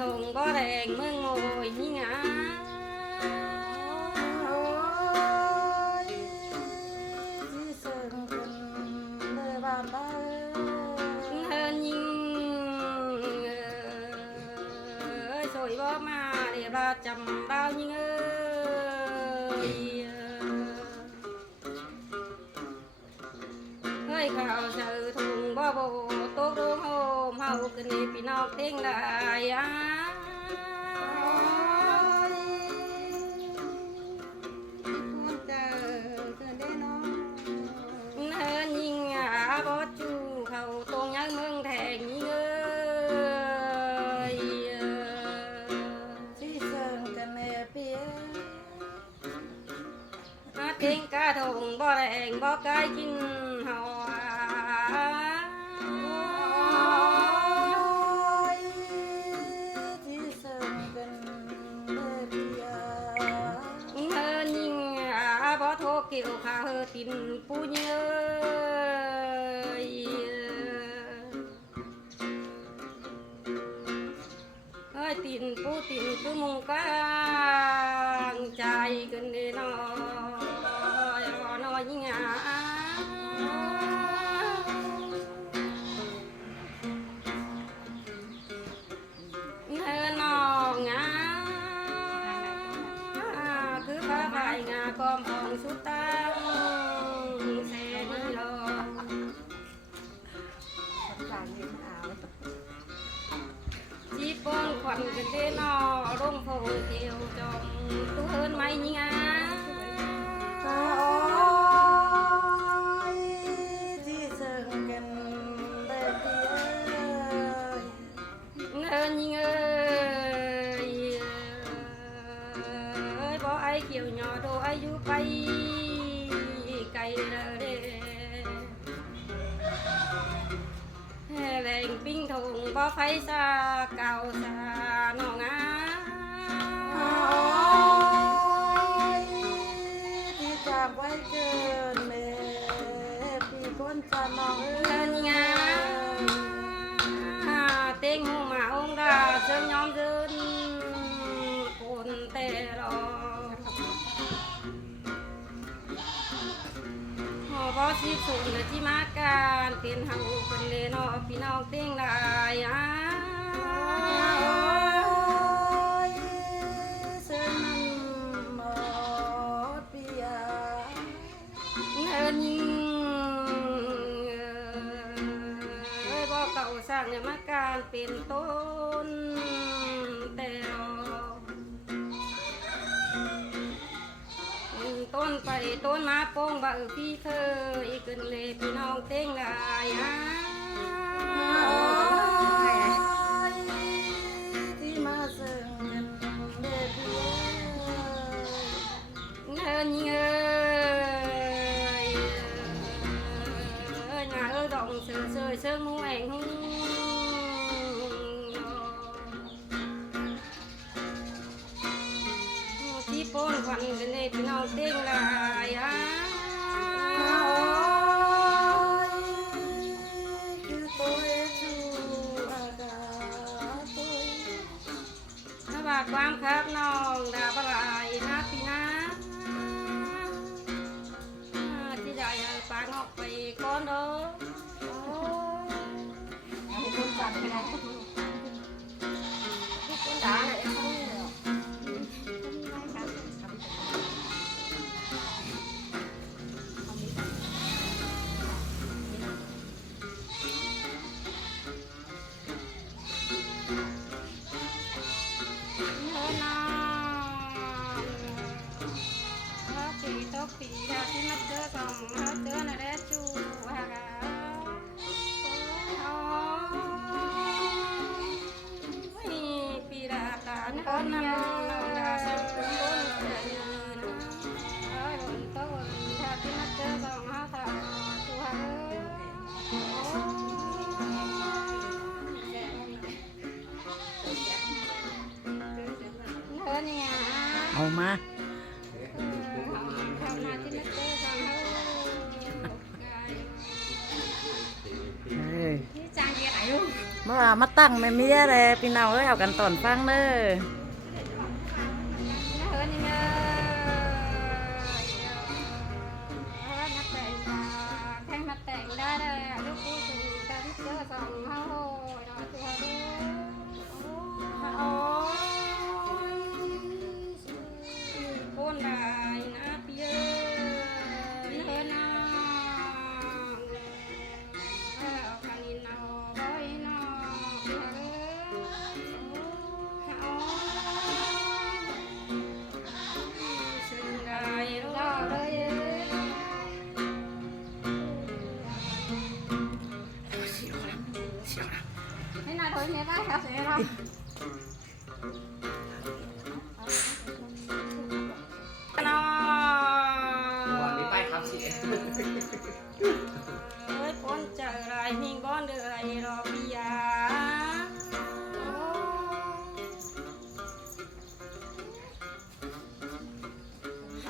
ทงบ่แดงเมืองโอยนี่งาโอ้ยที่เสิร์ฟกันเลยบ้านบ้าเฮินยิงสวยบ่มาเดี๋ยวบาจำbaoยิงเฮ้ยข่าวเจอทงบ่โบโต๊ะดูโฮมเฮากันนี่พี่น้องเต็งได้เก่งกะทงบ่แรงบ่กายกินหอที่เสิร์ฟกันเลยเปียเฮินยิงบ่โทเกี่ยวขาเฮตินปูเยเฮ้ยตินปูตินคือมุงกลางใจกันเด้น้อยิงเธอนองคือพระพายงากอมของสุดตังเสนีโลจีบอนขวัญกันเด้นอร่มโพเกี่ยวจมตู้เฮินไม่ยิงที่เสิร์ฟกันเลยเปียเฮินยิงบ่ไอเกี่ยวหยอโดอายุไปไกลเด้แรงปิ้งทงบ่ไฟซาเก่าซาน้องที่จากไว้เกินเมพี่คนจะมองเอิ้นงาเต็งหูมาองดาเชิงยอมเดินคนแต่รอพอสิสุนที่มาการเป็นเฮาเป็นเลนอพี่น้องเต็งได้เส้นหมดเปียเอิ้นยิงบ่เก่าสร้างเนี่ยมาการเป็นต้นแต่รอต้นไปต้นมาโป้งบ่พี่เคยเกินเลยพี่น้องเต็งได้ที่มาเสิร์ฟกันเด็ดเดียวเงินเงยnhà ơi động sờ sờ sờ mu ảnhที่ป้อนควันกันเลยพี่น้องเต็งได้คือตัวชูอากาศตัวถ้าบากความครับน้องดาบลายนะพี่นะที่ได้ปางออกไปก่อนเด้อให้คนจัดไปแล้วคนด่าเลย เอามา ข้าวนาที่นักเตะฟังเขา เอ้ย นี่จางเกียร์ไหนลูก มาตั้งแม่เมียเลยพี่น้องเอ้ยเอากันตอนฟังเด้อ เฮ้ยนี่เงยมาแต่งแทงมาแต่งได้เลยลูกกูถึงจะที่เจอสองเขาดอกตัวลูกโอ้ยคนได้นะพี่เอ้ยเฮ้ยนะเอาคันนี้นะบ่อยนะพี่เอ้ยโอ้ซึ่งได้รอเลยให้นายถอยเนี่ยได้ครับเสียเราวันนี้ไปครับสิ เอ้ยพ้นจากไรหิงก้อนเดือยรอพิยา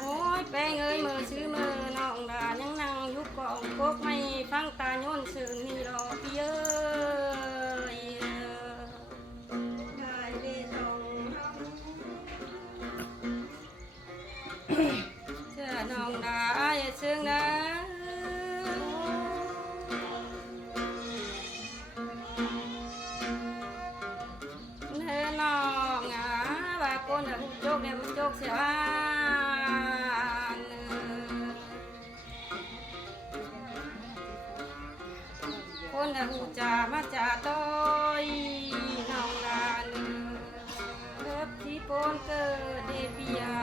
โอ้ยแป้งเอ้ยมือซื้อมือน้องดายังนั่งยุกกองกกไม่ฟังตาโยนซึ่งนี่รอพี่เอ้ยได้เด้ตรงเชื่อน้องดาอย่าเชื่องนะเฮ้น้องอ่ะว่าคนอ่ะโจกเนี่ยโจกเสียคนอ่ะหูจ่ามาจ่าต้อยน้องลานเลิบที่ปนเกิดเดปียา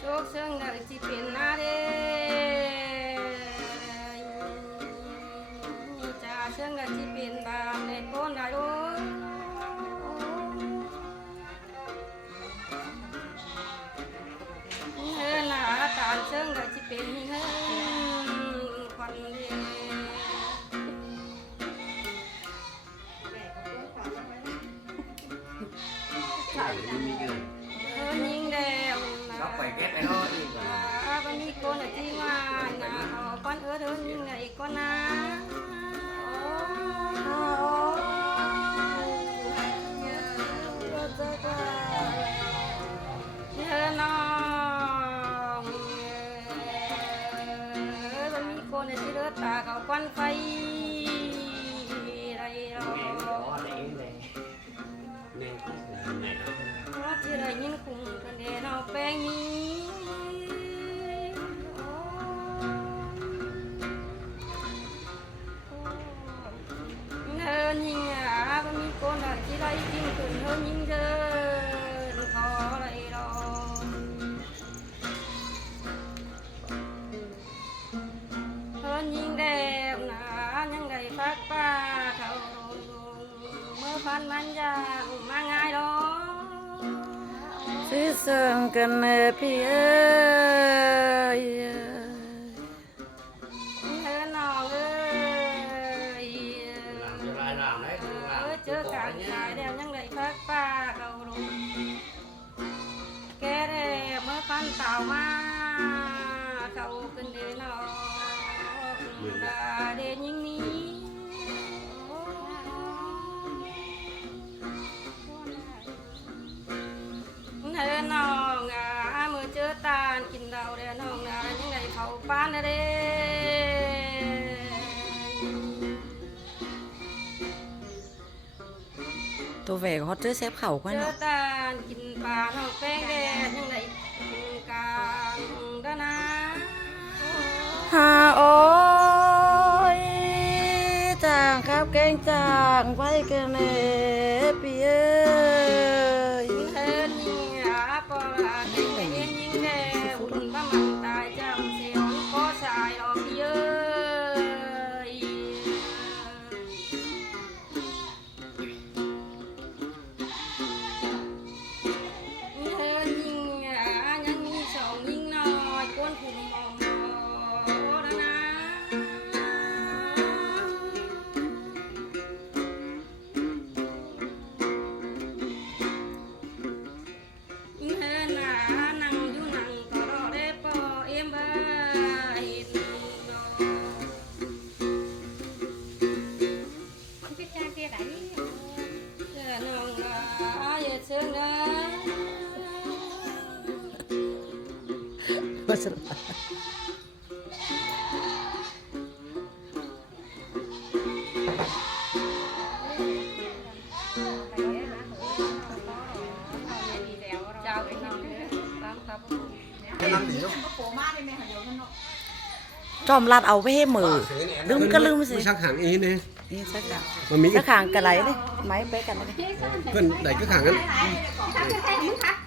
โจกเชิงได้ที่เป็นนาเดจ่าเชิงได้ที่เป็นบานในคนได้ดูเฮ้หน้าตาเชิงได้ที่เป็นเฮ้ควันเด ใช่ไม่มีเงิน ยิงแดงนะ รับไปแก๊สไปรออีกก่อน ก็มีคนที่ว่านะก้อนเธอยิงไงก้อนนะเธอน้องมันมีคนที่เลือดตาเขาควันไฟไรรอ แม่ขออะไรเลยแม่ก็เสียแม่ ที่ได้ยินคุ้มกันเดนเอาแป้งนี้เธอยิงอ่ะมันมีคนที่ได้ยิงขึ้นเธอยิงเดินขออะไรรอเธอยิงแดงนะยังได้ฟักป้าเขาเมื่อพันมันยางมาง่ายรอ สิเสื่องกันเอ้ยพี่เอ้ย เธอน้องเอ้ย หลังจะรายรามได้คือว่า เจอการขายแล้วยังได้พักป้าเขาลงแกได้เมื่อฟันเต่ามาเขาขึ้นเดนอดาเดนยิงนี้เธอน้องอ่ะมือเจอตากินเราเด้น้องนะยังได้เขาป้านเด้ ตัวแหวกฮอตเจอเซฟเข่าก่อน เจอ เนาะ ตากินปลาน้องแป้งแดงยังได้กินกางด้านะ ฮาโอ้ยจางครับแกงจางไว้กันเอ้ยพี่เอ้ย เธอนี่อ่ะปอลาที่ไม่เห็นยิงแดงอุ่นบ้ามันตายจำเสียงก็สายออกเยอะเธอยิงอ่ะยังมีสองยิงน้อยก้นผุ่มมองมอนะ เจ้าไปนอนเลยตามครับ จอมลาดเอาไปให้มือลืมก็ลืมสิ ชักหางอีเนี่ย นี่สักอย่าง มันมี สักขางกระไรเลยไม้ไปกันเลย เพื่อนไหนก็ขางนั้น ถ้าคือใครมึงคัก